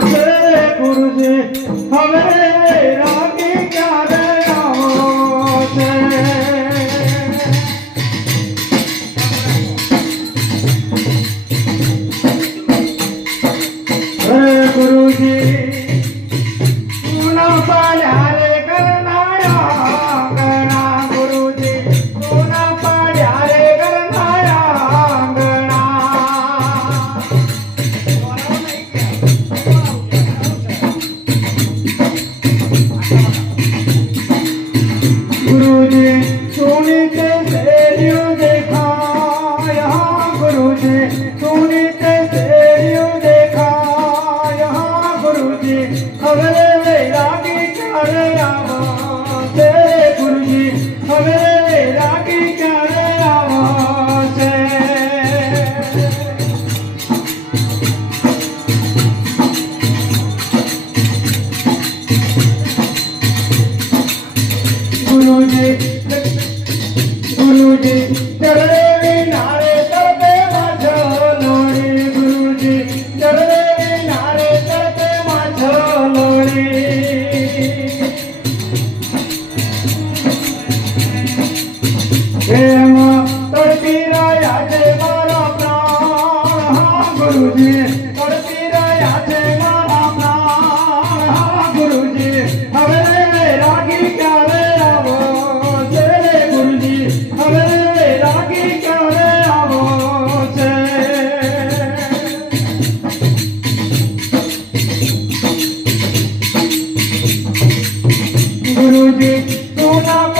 છે ગુરુજી. હવે સુનીતે તેર્યું દેખાય હા ગુરુજી હવે વૈરાગી ચારે આવા છે ગુરુજી હવે વૈરાગી ચારે આવા છે ગુરુજી ગુરુજી ચરણ Thank you.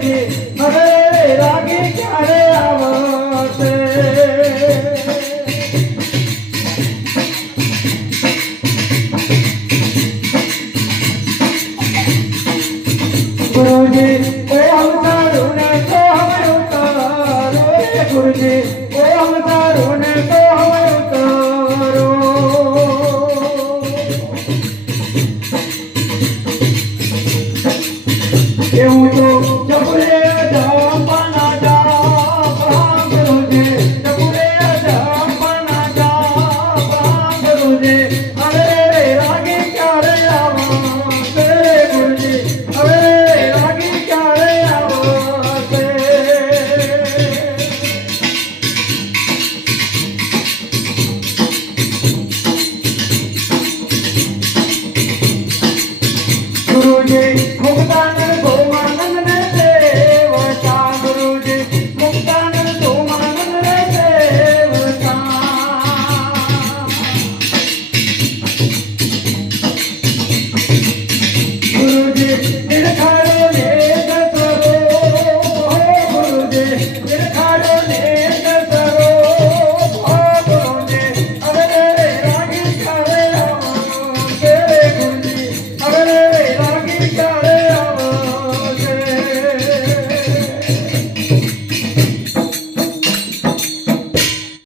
છે. ક્યારે day.